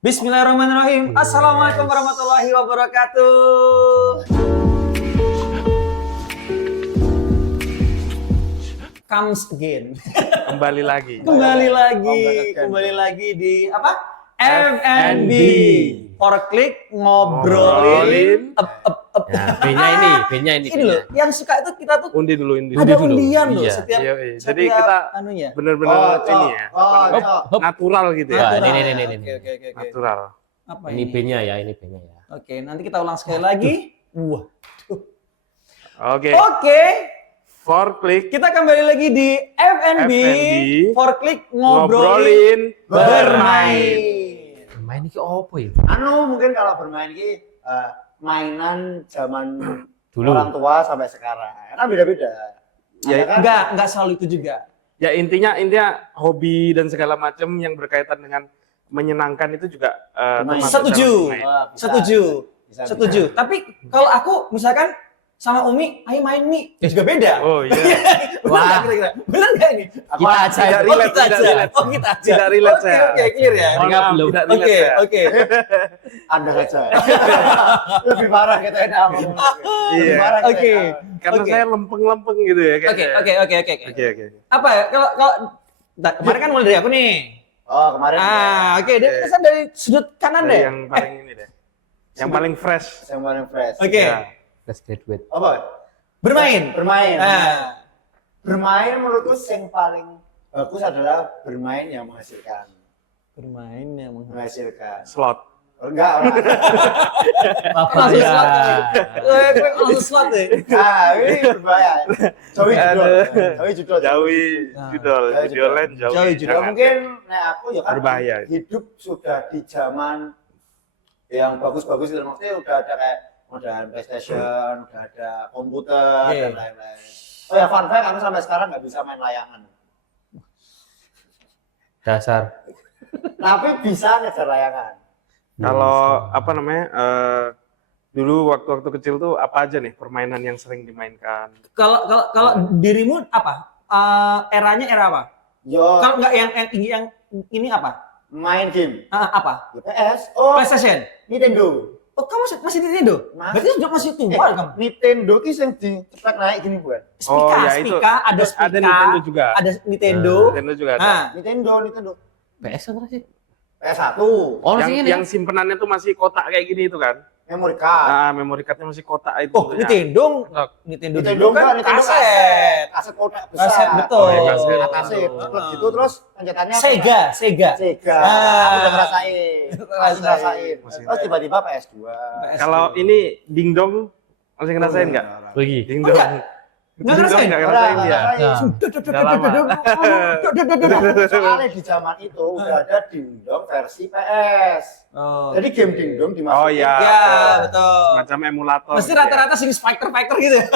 Bismillahirrahmanirrahim. Assalamualaikum warahmatullahi wabarakatuh. Comes again. Kembali lagi. Kembali lagi di apa? FNB. For klik ngobrolin. Ya, B-nya ini. Ini loh, yang suka itu kita tuh Undi dulu. ada undian loh Iya. setiap. Jadi kita anunya. benar-benar ini ya. Natural gitu ya. Nah, ini. Oke. Natural. Apa Ini B-nya ya. Oke, nanti kita ulang sekali lagi. Wah. Oke. Oke. For klik Kita kembali lagi di FNB. For klik ngobrolin ngobrolin bermain. Main iki opo ya? Mungkin kalau bermain ini mainan zaman Dulu. orang tua sampai sekarang kan beda-beda. Ya, Ada kan? Enggak selalu itu juga. Ya intinya hobi dan segala macam yang berkaitan dengan menyenangkan itu juga Bermain. termasuk Setuju. dalam bermain. Wah, bisa. Bisa. Setuju. Tapi kalau aku misalkan sama Umi, ayo main Mi, juga beda. Oh iya. Benar nggak kira-kira? Benar nggak ini? Kita aja. tidak Oh, relate, kita tidak aja. relate. Oh, kita aja. Tidak relate, saya. Oke, clear ya. Mohon maaf, belum. tidak relate, saya. Oke. Anda saja. Lebih parah kita ini apa? Lebih Iya. parah kita Oke. ini. Karena Oke. saya lempeng-lempeng gitu ya Oke. kayaknya. Oke. Apa ya? Kalau kemarin kan mulai dari aku nih. Oh, kemarin Oke. Kita dari sudut kanan Dari deh. yang paling ini deh. Yang paling fresh. yang paling fresh. Oke. Ya. Fresh graduate. Apa? Bermain. Bermain. Nah, Bermain menurutku yang paling bagus adalah bermain yang menghasilkan. bermain yang Menghasilkan. Slot. Enggak. Apa Langsung ya? slot. Langsung slot deh. Nah, ini berbahaya. Jauhi judul. Jauhi judul. Jauhi Nah, judul lain jauhi judul. Ya mungkin nek aku ya kan Berbahaya. hidup sudah di zaman yang bagus-bagus itu maksudnya udah ada kayak modern PlayStation, udah ada komputer Oke. dan lain-lain. Oh ya fun fact, aku sampai sekarang nggak bisa main layangan. Dasar. Tapi bisa ngejar layangan. Kalau apa namanya? Dulu waktu-waktu kecil tuh apa aja nih permainan yang sering dimainkan? Kalau dirimu apa? Eranya era apa? Yo Kalau nggak yang ini apa? main game. Apa? Ya, PS. Oh, PlayStation. Nintendo. Oh, kamu masih Nintendo? Masih. Berarti sudah masih tua kamu. Nintendo ki sing dicetak naik gini bukan? Oh, ya itu. Ada Terus ada Spica, Nintendo juga. ada Nintendo. Nintendo juga ada. Nah, Nintendo. PS apa sih? PS1. Oh, yang, sih ini. yang simpenannya tuh masih kotak kayak gini itu kan? Memory card. Nah, memory cardnya masih kotak itu. oh ya. Nintendo Nintendo dulu kan Nintendo kaset. kaset kotak besar. Kaset, betul. Oh, iya, kaset. Atasnya bulat gitu terus pencetannya Sega. Sega. Ah. Aku udah ngerasain. Ngerasain. Terus tiba-tiba PS2. Kalau ini dingdong masih ngerasain nggak? Pergi. Dingdong. Nggak ngerasain? Nggak ngerasain ya. Nah. Soalnya di zaman itu udah ada dingdong versi PS. Oh. Jadi game dingdong dimasukin. Oh iya. Ya, betul. Semacam emulator. Mesti gitu ya. rata-rata sing fighter gitu ya.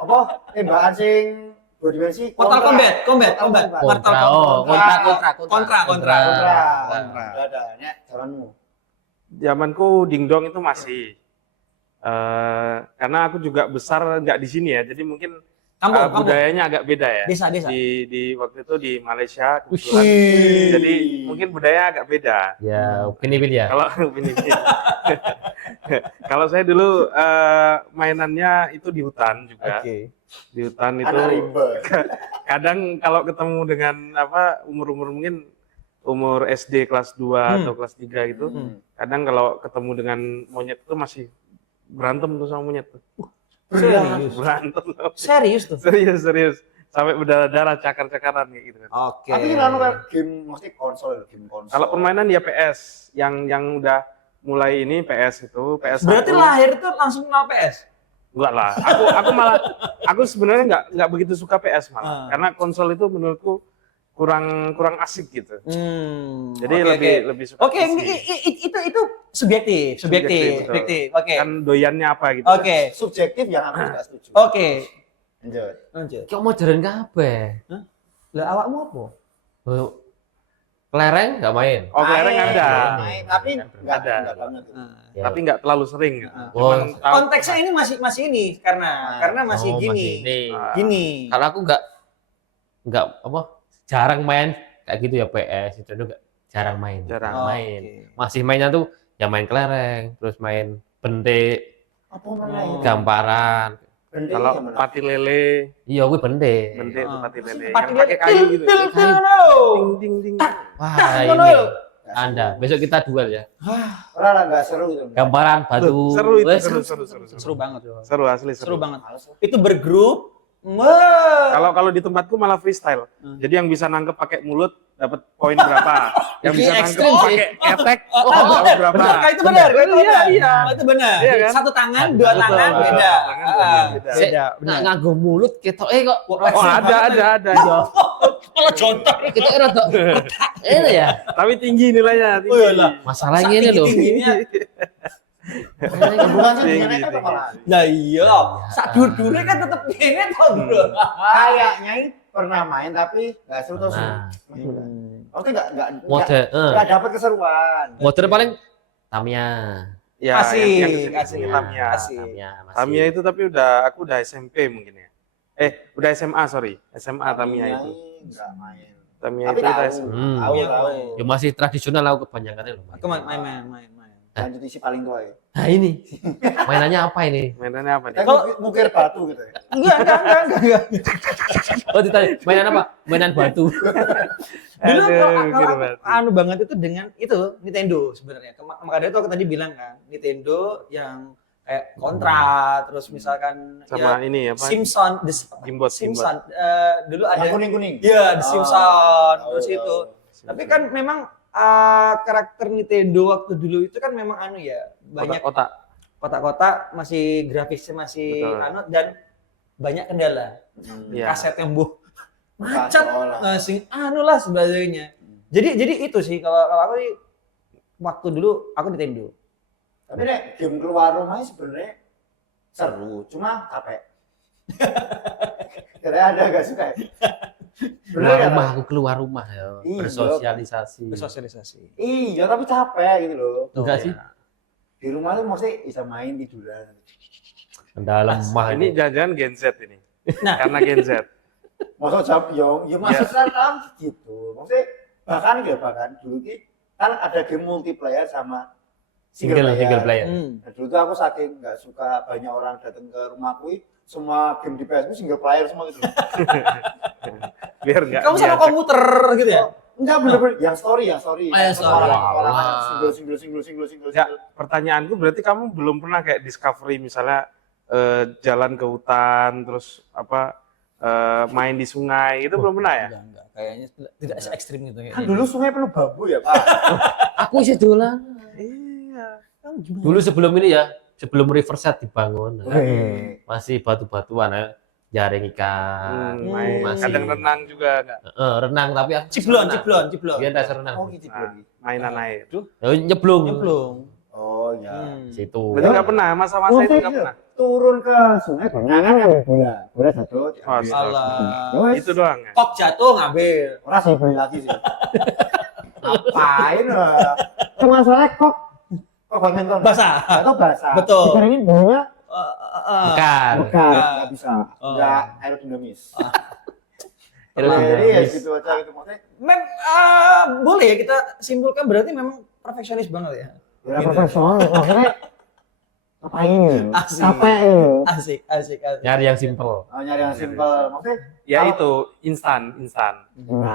Apa? Tembakan sing dua dimensi. Mortal Kombat. Kontra. Oh, kontra. Kontra. Udah ada. Nek zamanmu. Zamanku dingdong itu masih karena aku juga besar nggak di sini ya, jadi mungkin Kampung. budayanya agak beda ya. Desa. Di waktu itu di Malaysia kebetulan. Wih. Jadi mungkin budaya agak beda. Ya, pilih ya. Kalau ini kalau saya dulu mainannya itu di hutan juga. Oke. Di hutan itu Anak rimba. kadang kalau ketemu dengan apa umur mungkin umur SD kelas 2 atau kelas 3 gitu. Kadang kalau ketemu dengan monyet itu masih berantem tuh sama monyet tuh. Serius. Berantem. Serius tuh. Serius. Sampai berdarah-darah cakar-cakaran kayak gitu kan. Oke. Tapi kan kayak game mesti game konsol. Kalau permainan ya PS yang udah mulai ini PS itu PS1. Berarti lahir itu langsung kenal PS. Enggak lah. Aku sebenarnya nggak begitu suka PS malah. Karena konsol itu menurutku kurang asik gitu. Jadi Oke. lebih suka Oke, PC. itu subjektif. Betul. Oke. Kan doyannya apa gitu. Oke. subjektif yang aku tidak setuju. Oke. Lanjut. Kok modern kabeh? Lah awakmu apa? Oh, kelereng nggak main. Oh, kelereng ada. Main, tapi enggak Ada. banget. Ya. Tapi nggak terlalu sering gitu. Oh. Cuman tahu- Konteksnya ini masih ini karena masih Oh, gini. masih ini. Gini. Kalau aku nggak apa jarang main kayak gitu ya PS itu juga jarang main. Jarang. Main. Masih mainnya tuh ya main kelereng, terus main bentik, Apa mana itu? gamparan. Bendek Kalau ya, mana? pati lele, Iya, gue bentik. bentik itu pati lele Pati yang pakai lele. kayu gitu. Til, til, Ding til. ding ding. Wah, ngono ini lho. Anda. Besok kita duel ya. Ora lah nggak seru gitu. Gamparan batu. Seru itu, Wes, seru. Seru banget. Seru asli Seru seru. banget. Males lah. Itu bergrup. Wah. Kalau di tempatku malah freestyle. Jadi yang bisa nangkep pakai mulut dapat poin berapa? Yang Ini bisa nangkep ekstrim sih. pakai ketek benar, dapat berapa? benar, itu benar, itu benar. Iya. Itu benar. Iya kan? Satu tangan, dua Betul, tangan betul. beda. Tangan Ah, beda. Beda, Nak benar. nganggo mulut ketok kok. Oh, ada. Iya. Kalau contoh Kita rada ini ya. Tapi tinggi nilainya, Oh, iya lah. tinggi. Masalahnya ini loh. Tingginya. Bukan sih Tinggi, punya apa tinggi. malah. Nah iya, sak dur-dure kan tetep gini toh, Bro. Kayaknya ini pernah main tapi nggak seru terus. Nah, Oke nggak mode, nggak dapat keseruan. mode paling Tamiya. Ya, Asik, yang kesini asik. Tamiya. Asik. Tamiya masih. Tamiya itu tapi aku udah SMP mungkin ya. Udah SMA, sorry. SMA Tamiya itu. Nggak main. Tamiya Tapi itu udah tahu, SMA. tahu, Iya, tahu. Ya masih tradisional lah kebanyakan loh. Aku main. Lanjut isi paling tua ya. Nah ini mainannya apa ini? Mainannya apa nih? Kayak mukir batu gitu ya. Enggak. Oh ditanya mainan apa? Mainan batu. Dulu Aduh, kalau gitu aku banget. anu banget itu dengan itu Nintendo sebenarnya. Makanya itu aku tadi bilang kan, Nintendo yang kayak Contra, terus misalkan Sama ya, ini apa? Simpson, Gimbot. Simpson. Dulu Yang ada kuning-kuning. iya, The Oh, Simpson, tahu, terus tahu. itu. Tapi kan memang karakter Nintendo waktu dulu itu kan memang anu ya, banyak Otak. kotak-kotak, masih grafisnya masih Betul. anu dan banyak kendala. Iya. Kaset yang macet, Sekolah. sing anu lah sebagainya. Jadi itu sih kalau aku sih waktu dulu aku Nintendo. Tapi nek game keluar rumahnya sebenarnya seru, cuma capek. Karena ada gak suka ya? Keluar Bener rumah kan? aku keluar rumah ya. Iya. Bersosialisasi. Bersosialisasi. Iya, tapi capek gitu loh. Enggak sih. Di rumah tuh maksudnya bisa main tiduran. Kendala lemah Ini ini. jangan-jangan Gen Z ini. Nah. Karena Gen Z. Maksud jam ya masuk tahun gitu. Maksudnya bahkan dulu ki kan ada game multiplayer sama Single player. Nah, dulu tuh aku saking nggak suka banyak orang datang ke rumahku, semua game di PS single player semua gitu. Biar enggak. Kamu sama komputer gitu ya? Enggak bener-bener yang story. Oh, yang story. Orang single. Ya, pertanyaanku berarti kamu belum pernah kayak discovery misalnya jalan ke hutan terus apa main di sungai itu belum pernah ya? Enggak. Kayaknya tidak se ekstrim gitu Kan kayaknya. dulu sungai penuh bambu ya, Pak. Aku sih dolan. Iya. Dulu sebelum ini ya, sebelum Riverside dibangun. Wih. Masih batu-batuan ya. Jaring ikan. Main. masih. Kadang renang juga enggak? Renang tapi aku Ciblon. Dia dasar renang. Oh gitu. Nah, mainan air. Ya, nyeblung. Oh ya. Situ. Berarti nggak pernah, masa-masa itu nggak pernah. Turun ke sungai berenang kan bola jatuh. Oh, Salah. itu doang ya. Kok jatuh ngambil. Orang sih beli lagi sih. Ngapain lah? Cuma soalnya kok badminton. Basah. Atau basah. Betul. Dikeringin baunya Bukan. nggak bisa. Oh. Nggak aerodinamis. Aerodinamis. Jadi ya gitu aja gitu maksudnya. Boleh ya kita simpulkan berarti memang perfeksionis banget ya. Ya profesional maksudnya ngapain? Asik. Capek. Asik. Nyari yang simple. Nyari yang simpel. Maksudnya Ya itu instan.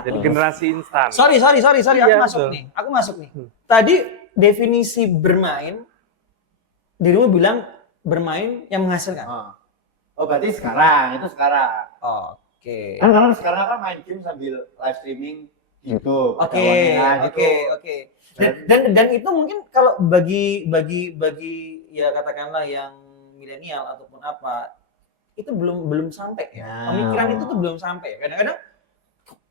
Jadi generasi instan. Sorry. Iya, Aku masuk nih. Tadi definisi bermain, dirimu bilang bermain yang menghasilkan. Oh berarti sekarang, itu sekarang. Oke. Kan karena sekarang kan main game sambil live streaming YouTube. ada online gitu. Oke. Dan itu mungkin kalau bagi ya katakanlah yang milenial ataupun apa itu belum sampai ya. Nah. Pemikiran itu tuh belum sampai. Kadang-kadang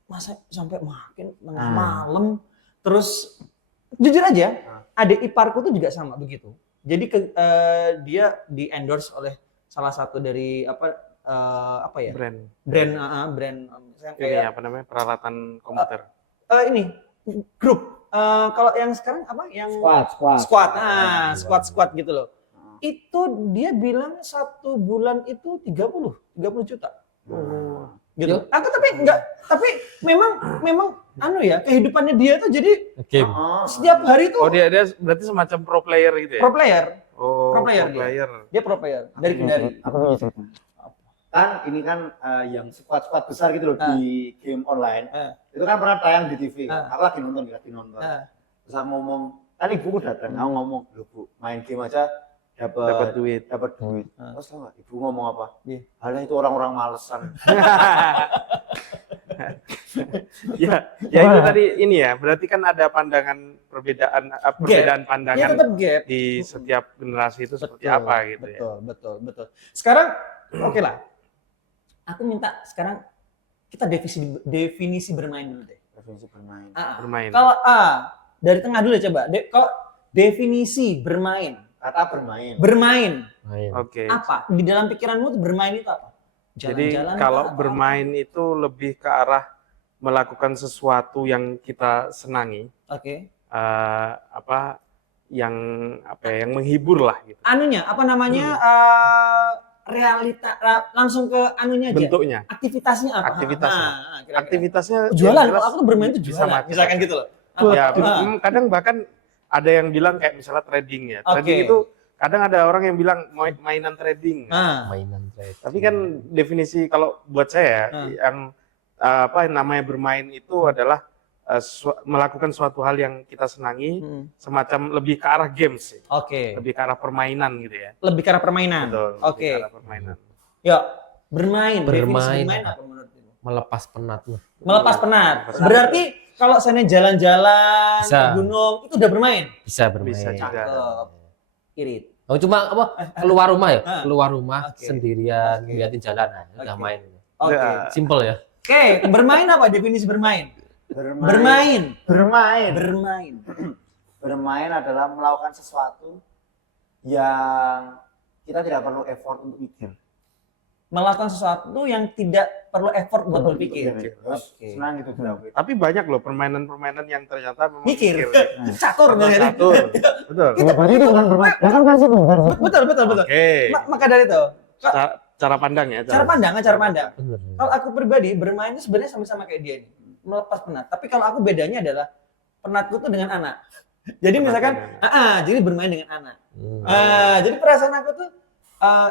masa sampai makin tengah malam terus jujur aja adik iparku tuh juga sama begitu. Jadi dia di endorse oleh salah satu dari apa ya? Brand. Brand misalnya Ini kayak apa namanya? Peralatan komputer. ini grup. Kalau yang sekarang apa? Yang Squad. squad gitu loh. Itu dia bilang 1 bulan itu 30 juta. Gitu. Aku tapi enggak, tapi memang anu ya, kehidupannya dia tuh jadi Game. setiap hari tuh Oh dia berarti semacam pro player gitu ya? pro player. Oh, pro player pro dia. player. Dia pro player dari Aku punya cerita. Kan ini kan yang squad-squad besar gitu loh di game online. Itu kan pernah tayang di TV. Aku lagi nonton. Terus aku ngomong, kan ibuku datang, aku ngomong, "Loh Bu, main game aja dapat duit. Terus tau nggak ibu ngomong apa? Iya. Halah itu orang-orang malesan. Ya itu tadi ini ya. Berarti kan ada perbedaan pandangan Iya tetap gap di setiap generasi itu seperti apa gitu ya. Betul. Sekarang oke lah. Aku minta sekarang kita definisi bermain dulu deh. Definisi bermain. Bermain. Kalau dari tengah dulu ya coba. Kalau definisi bermain. Kata bermain. Bermain. Main. Oke. Apa? Di dalam pikiranmu tuh bermain itu apa? Jadi Jalan-jalan kalau apa? bermain itu lebih ke arah melakukan sesuatu yang kita senangi, Oke. yang menghibur lah gitu. Anunya apa namanya? Realita langsung ke anunya aja. Bentuknya, Aktivitasnya apa? Aktivitasnya. Kira-kira. aktivitasnya Jualan. yang jelas Kalau aku tuh bermain tuh bisa jualan. macam-macam. Misalkan gitu loh. Ya, Ah. kadang bahkan ada yang bilang kayak misalnya trading ya. Trading Oke. itu kadang ada orang yang bilang mainan trading. Mainan trade. Tapi kan definisi kalau buat saya yang namanya bermain itu adalah melakukan suatu hal yang kita senangi, semacam lebih ke arah games sih. Oke. Lebih ke arah permainan gitu ya. Lebih ke arah permainan. Betul. lebih Oke. ke arah permainan. Yuk, bermain. Definisi Bermain. bermain apa menurutmu? Melepas penat. Melepas penat. Melepas penat. Berarti kalau saya jalan-jalan Bisa. ke gunung itu udah bermain. Bisa bermain. Bisa juga. Cakep. Irit. Oh cuma keluar rumah ya? Ah. Keluar rumah Oke. sendirian, Oke. liatin jalan, nah, udah Oke. main. Oke. Ya. Simple ya. Oke, bermain apa definisi bermain? Bermain. Bermain. Bermain adalah melakukan sesuatu yang kita tidak perlu effort untuk mikir. Melakukan sesuatu yang tidak perlu effort buat berpikir. Terus Oke. senang gitu dilakuin. Tapi banyak loh permainan-permainan yang ternyata memang Mikir. gitu. Catur Sama banget. catur. Betul. Berarti itu bukan bermain. Ya kan pasti bukan. Betul. Oke. Maka dari itu, Cara pandang ya. cara pandang. Bener. Kalau aku pribadi bermain itu sebenarnya sama-sama kayak dia nih, melepas penat. Tapi kalau aku bedanya adalah penatku tuh dengan anak. Jadi misalkan, jadi bermain dengan anak. Jadi perasaan aku tuh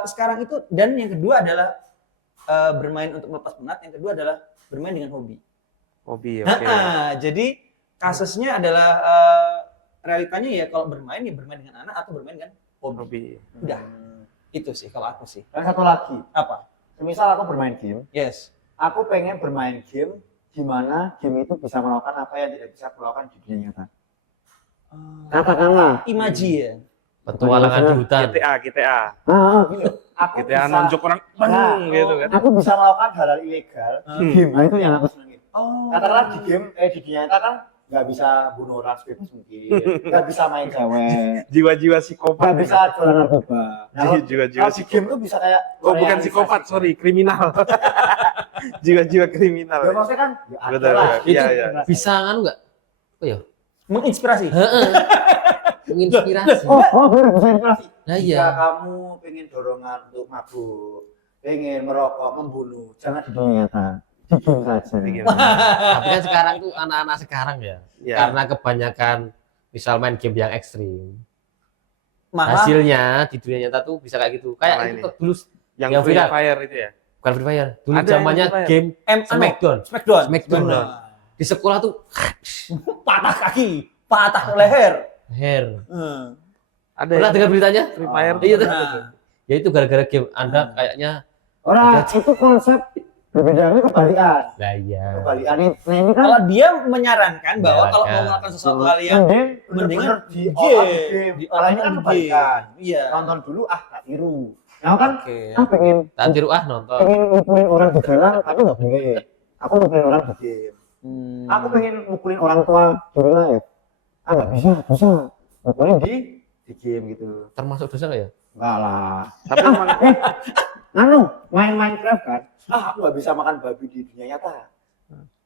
sekarang itu, dan yang kedua adalah bermain untuk melepas penat. Yang kedua adalah bermain dengan hobi. Hobi. Oke. Jadi kasusnya adalah realitanya ya kalau bermain ya bermain dengan anak atau bermain dengan hobi. Hobi. Udah, itu sih kalau aku sih. Dan satu lagi, Apa? semisal aku bermain game, Yes. aku pengen bermain game di mana game itu bisa melakukan apa yang tidak bisa melakukan di dunia nyata. Katakanlah, Imaji ya. Petualangan di hutan. GTA. gini, aku GTA bisa, nonjok orang gitu kan. aku bisa melakukan hal-hal ilegal di game. Nah, itu yang aku senengin. Oh. Katakanlah di game, di dunia nyata kan nggak bisa bunuh orang sebebas mungkin, nggak bisa main cewek, Jiwa-jiwa psikopat. nggak bisa jualan narkoba. Nah, Jiwa-jiwa kalau di game tuh bisa kayak Oh bukan realisasi. psikopat, sorry, kriminal. Jiwa-jiwa kriminal. Ya maksudnya kan, ya ada Betul, lah. iya, Itu iya. Bisa kan enggak? Oh ya. Menginspirasi. Menginspirasi. bener, bisa inflasi. Nah Jika iya. kamu pengen dorongan untuk mabuk, pengen merokok, membunuh, jangan di dunia nyata. Di game saja. Bikin. Tapi kan sekarang tuh anak-anak sekarang ya, Ya. karena kebanyakan misal main game yang ekstrim, Malah hasilnya di dunia nyata tuh bisa kayak gitu. Malah Kayak ini. itu dulu Yang yang Free viral. Fire itu ya. bukan Free Fire, dulu Ada yang zamannya Free Fire. game Smackdown. Smackdown. Smackdown. Smackdown. Di sekolah tuh Patah kaki, patah leher. hair. Ada Pernah yang dengar beritanya? Free Fire. Iya tuh. Nah, Ya itu gara-gara game Anda kayaknya. Orang itu konsep berbedanya kebalikan. Lah iya. Kebalikan ini, nah ini kan kalau dia menyarankan bahwa kalau mau Menyarankan. melakukan sesuatu hal yang mendingan mendingan di game, di orang ini kan di kebalikan. Iya. Nonton dulu tak tiru. Nah kan, Oke. pengen Tak tiru nonton. mukulin orang di jalan tapi nggak boleh. Aku mukulin orang di game. Aku pengen mukulin orang tua di live. Nggak bisa. Mukulin di game gitu. Termasuk dosa nggak ya? Enggak lah. Tapi memang Main Minecraft kan. Aku nggak bisa makan babi di dunia nyata.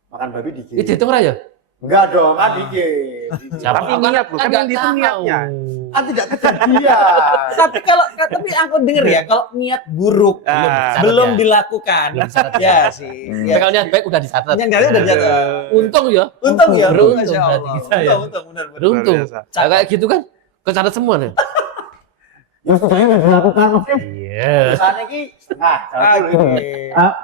Makan babi di game. Itu nggak ya? Enggak dong, kan di game. Siapa Tapi tahu niat loh, kan nggak yang itu tahu. niatnya. Kan tidak kejadian. Tapi aku denger ya kalau niat buruk Ah. belum ya. dilakukan. Belum syarat Ya ya. sih. Tapi Ya. kalau niat baik udah dicatat. Yang dari udah jatuh. Untung ya. Untung ya. Beruntung Masya berarti Allah. kita ya. Untung benar. Beruntung. biasa. Nah, kayak gitu kan kecatat semua nih. Yang sebenarnya nggak dilakukan maksudnya. Iya. Misalnya ini setengah. Oke.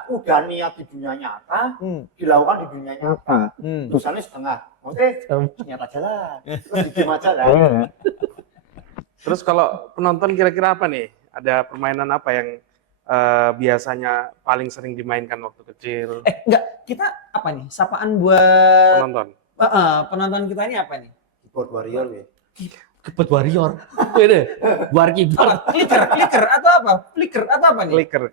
Udah niat di dunia nyata, Hmm. dilakukan di dunia nyata. Hmm. Dosanya setengah. Maksudnya nyata jalan. Terus di game aja lah. Terus kalau penonton kira-kira apa nih? Ada permainan apa yang biasanya paling sering dimainkan waktu kecil Enggak, kita apa nih? Sapaan buat penonton? penonton kita ini apa nih? Keyboard warrior ya. Kebet warrior. Ini war keyboard. Apa? Clicker atau apa? Flicker atau apa nih? Clicker.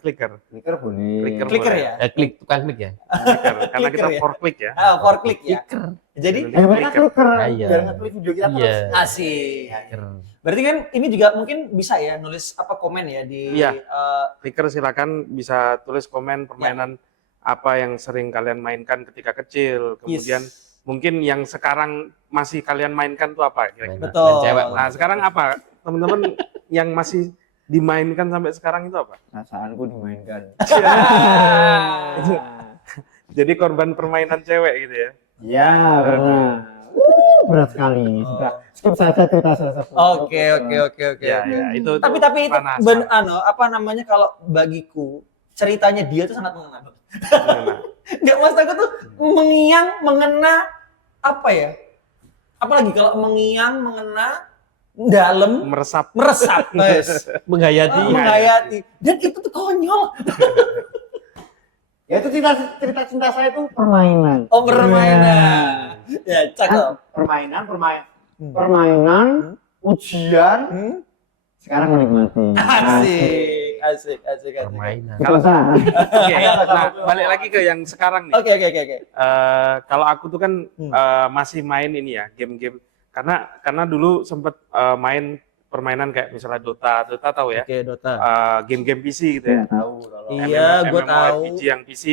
Clicker boleh. Clicker ya? Klik tukang klik ya. Clicker. Karena kita Clicker ya? for click ya. For click ya. Clicker. Jadi Mereka clicker. Iya. Biar nge-click video kita Iya. terus. asik. Clicker. Berarti kan ini juga mungkin bisa ya nulis apa komen ya di Iya. Clicker silakan bisa tulis komen permainan apa yang sering kalian mainkan ketika kecil. Kemudian mungkin yang sekarang masih kalian mainkan tuh apa kira-kira? Betul. Dan cewek. Nah, sekarang apa? Teman-teman yang masih dimainkan sampai sekarang itu apa? Perasaanku dimainkan. Jadi korban permainan cewek gitu ya. Ya, benar. Berat sekali. Sudah. Skip saja cerita saya. Oke. Ya, ya, itu Tapi itu panas. apa namanya kalau bagiku ceritanya dia tuh sangat mengena. Gimana? Nggak, maksud aku tuh mengiang, mengena apa ya? Apalagi kalau mengiang, mengena, dalam, Meresap. meresap, guys. Menghayati. Menghayati. Dan itu tuh konyol. Ya itu cerita cinta saya itu permainan. Oh, permainan. Ya, cakep. Permainan, permainan, ujian, sekarang menikmati. Asik. Permainan. Oke, nah balik lagi ke yang sekarang nih. Oke. Kalau aku tuh kan masih main ini ya, game-game. Karena dulu sempet main permainan kayak misalnya Dota tahu ya? Oke, Dota. Game-game PC gitu ya. Tahu kalau Iya, gua tahu. MMORPG yang PC.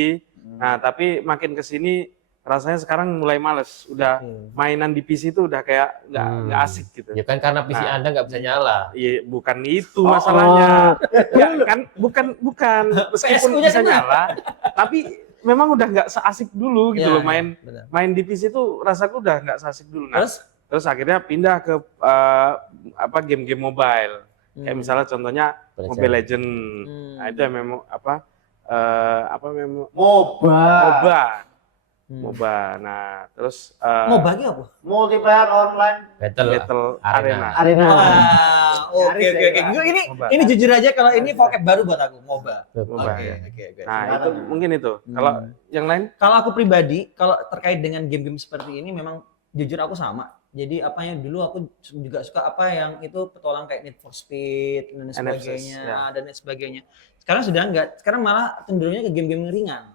Nah, tapi makin ke sini rasanya sekarang mulai males. Udah mainan di PC itu udah kayak nggak asik gitu. Ya kan karena PC Nah. Anda nggak bisa nyala. Iya, bukan itu masalahnya. Ya kan, bukan meskipun PS-nya bisa kena. nyala, tapi memang udah nggak seasik dulu gitu Ya, loh main benar. di PC itu rasaku udah nggak seasik dulu. Nah, Terus? terus akhirnya pindah ke game-game mobile. Kayak misalnya contohnya Mobile Legend. Nah, itu yang memang MOBA. Nah, terus Mau bagi apa? multiplayer online Battle Arena. Arena. Oke. MOBA. Ini jujur aja kalau ini vocab baru buat aku, MOBA. MOBA, Oke. ya. Nah, itu mungkin itu. Kalau yang lain Kalau aku pribadi, kalau terkait dengan game-game seperti ini memang jujur aku sama. Jadi apanya dulu aku juga suka apa yang itu petualang kayak Need for Speed dan sebagainya, ya. dan sebagainya. Sekarang sudah enggak. Sekarang malah cenderungnya ke game-game ringan.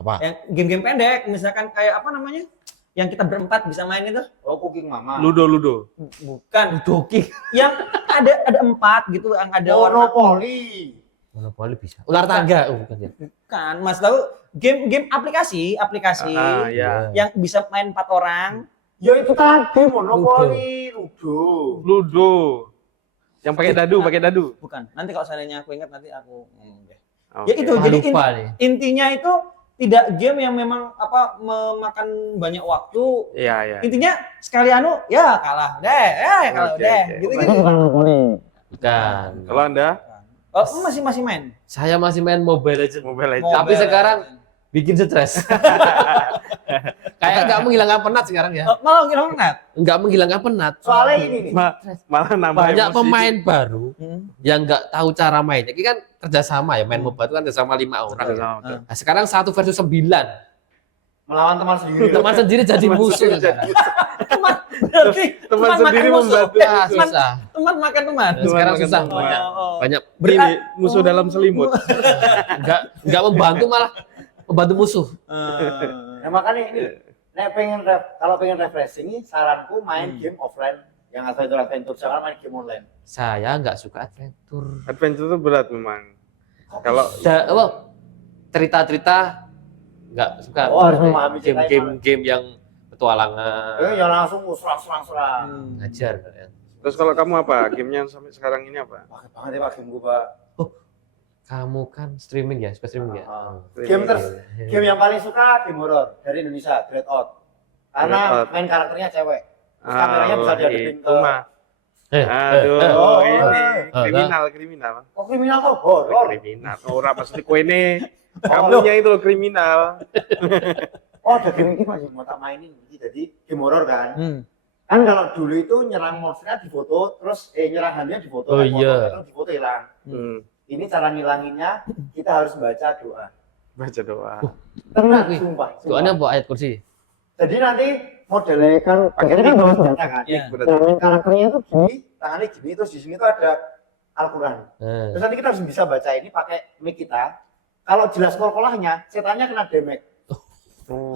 Apa? Yang game-game pendek, misalkan kayak apa namanya? Yang kita berempat bisa main itu? Cooking Mama. Ludo. Bukan. Doki. Yang ada 4 gitu, yang ada Monopoli. Monopoli bisa. Ular tangga. Oh, bukan ya. Bukan, Mas tahu game aplikasi Ya. yang bisa main 4 orang. Ya itu tadi Monopoli, Ludo. Yang pakai dadu. Bukan. Nanti kalau seandainya aku ingat nanti aku ngomong deh. Oke. Ya itu jadi Lupa nih. intinya itu tidak game yang memang memakan banyak waktu. Iya. Intinya sekali ya kalah deh, kalah Oke, deh. oke. Gitu-gitu. Bukan. Kalau Anda Oh, masih main. Saya masih main Mobile Legends. Mobile Legends. Tapi sekarang bikin stres. Kayak nggak menghilangkan penat sekarang ya. Malah ngilang net. Nggak menghilangkan penat. Soalnya ini nih. Malah nambah Banyak emosi. pemain baru yang nggak tahu cara mainnya. Ini kan kerjasama ya, main MOBA itu kan kerjasama 5 orang. Ya. Nah, sekarang 1 versus 9. Melawan teman sendiri. Teman sendiri jadi musuh. sekarang. Berarti Teman makan sendiri musuh. membantu. Ah, susah. Teman makan teman. Nah, sekarang makan susah. teman. Banyak Ini musuh dalam selimut. nggak membantu, malah membantu musuh. Nah makanya ini, kalau pengen refreshing ini saranku main game offline yang adventure, jangan main game online. Saya nggak suka adventure. Adventure itu berat memang. Kalau Cerita-cerita nggak suka. Oh, harus memahami ceritanya. Game yang petualangan. Ya langsung serang. Ngajar. Terus kalau kamu apa? Gamenya sampai sekarang ini apa? Pakai banget ya Pak game gua, Pak. Kamu kan streaming ya, suka streaming ya? Game yang paling suka game horror dari Indonesia, Dreadout. Karena main karakternya cewek. Terus kameranya bisa dihadapin ke Aduh, ini kriminal. Oh, kriminal kok horor. Kriminal. Ora pasti koene. Kamunya itu loh kriminal. Oh, ada game ini masih mau tak mainin. Jadi game horor kan. Kan kalau dulu itu nyerang monsternya difoto, terus nyerang hantunya difoto. Oh iya. Terus difoto hilang. Ini cara ngilanginnya, kita harus baca doa. Baca doa. Tenang, sumpah. Doanya buat ayat kursi. Jadi nanti modelnya kan, pakainya kan bawa senjata kan. Iya. Nah, karakternya itu gini, tangannya gini, terus di sini tuh ada Al-Quran. Terus nanti kita harus bisa baca ini pakai mic kita. Kalau jelas kol-kolahnya, setannya kena damage.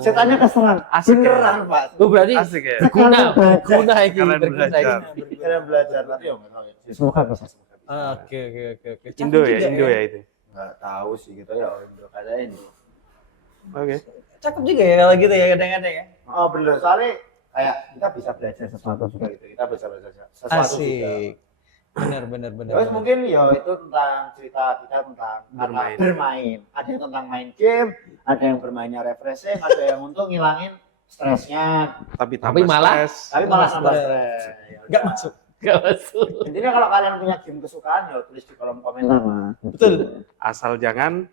Setannya keserang. Asik ya? Beneran, Pak. Oh berarti Asik ya? berguna ini, Kalian berguna belajar. ini. Kalian belajar nanti ya, semoga bisa. Oke. Indo ya itu. Nggak tahu sih gitu ya, Indo kayaknya ini. Oke. Cakep juga ya kalau gitu ya kadang-kadang ya. Oh bener, soalnya kayak kita bisa belajar sesuatu juga gitu. Kita bisa belajar sesuatu juga. Asik. Bener. Terus mungkin ya itu tentang cerita kita tentang bermain. Ada yang tentang main game, ada yang bermainnya refreshing, ada yang untuk ngilangin stresnya. Tapi malah- stres. Tapi malah tambah Stres. stres. Ya Nggak udah. masuk. Gak masuk. Intinya kalau kalian punya game kesukaan ya tulis di kolom komentar. Betul. Asal jangan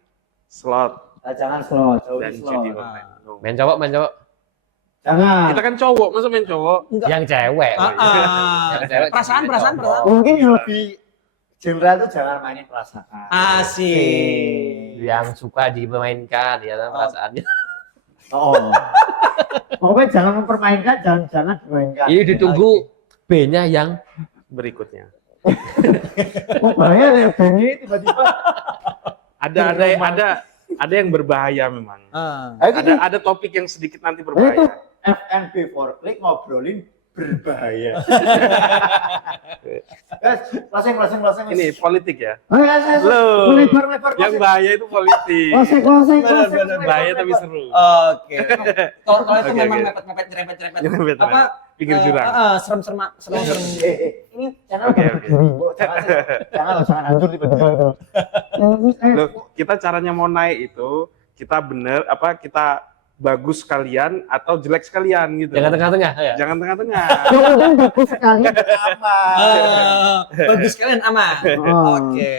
slot Jangan slot, jauh dan di judi slot. online. No. Main cowok. Jangan. Kita kan cowok, masa main cowok? Yang cewek. Yang cewek. Perasaan. Mungkin yang lebih general itu jangan mainin perasaan. Asik. Yang suka dimainkan ya perasaannya. Oh. Pokoknya jangan mempermainkan, jangan dimainkan. Ini ditunggu B-nya yang Berikutnya. Oh, bahaya ya Benny tiba-tiba. Ada yang berbahaya memang. Ayo kita Ada topik yang sedikit nanti berbahaya. FNB for Click ngobrolin berbahaya. Guys, closing. Ini politik ya. Loh. Lebar. Yang bahaya itu politik. Closing. Bener. Bahaya tapi seru. Oke. Kalau itu Oke, memang oke. mepet-mepet, nyerempet-nyerempet. Nyerempet, Apa? pinggir jurang. Serem. Ini channel Oke. jangan hancur tiba-tiba itu. Loh, kita caranya mau naik itu kita kita bagus sekalian atau jelek sekalian gitu. jangan tengah-tengah ya. Jangan tengah-tengah. Yang bagus sekali aman. Bagus kalian aman. Oh. Oke.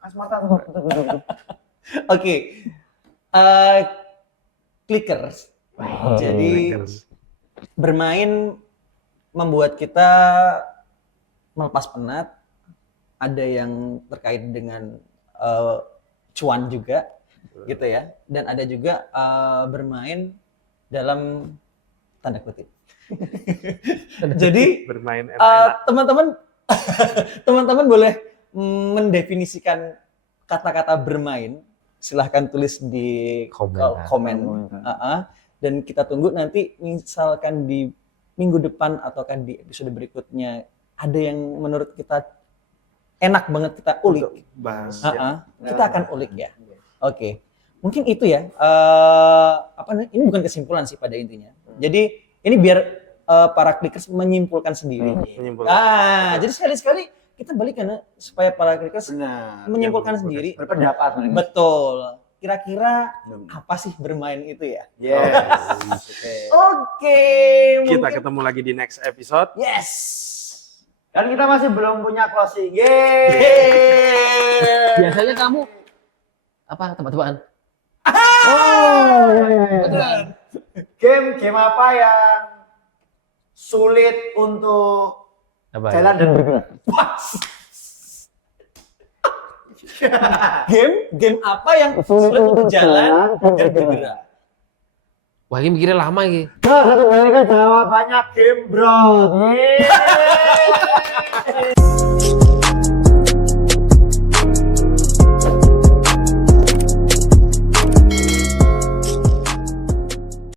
Mas Mata. Oke. Clickers. Jadi bermain membuat kita melepas penat. Ada yang terkait dengan cuan juga, gitu ya. Dan ada juga bermain dalam tanda kutip. Jadi Bermain enak-enak. teman-teman boleh mendefinisikan kata-kata bermain. Silahkan tulis di komen. Dan kita tunggu nanti misalkan di minggu depan atau kan di episode berikutnya ada yang menurut kita enak banget kita ulik. Bahas. Kita akan ulik ya. Oke. Mungkin itu ya. Ini bukan kesimpulan sih pada intinya. Jadi ini biar para clickers menyimpulkan sendiri. Jadi sekali-sekali kita balik karena supaya para clickers menyimpulkan sendiri. Berpendapat. Betul. Kira-kira apa sih bermain itu ya? Yes. Oke. Kita ketemu lagi di next episode. Yes. Dan kita masih belum punya closing. Yeay. Biasanya kamu apa tebak-tebakan? Betul. Game apa yang sulit untuk jalan dan bergerak? Game apa yang sulit untuk jalan dan bergerak? Wah ini mikirnya lama ini. Jawabannya game bro. Yeay.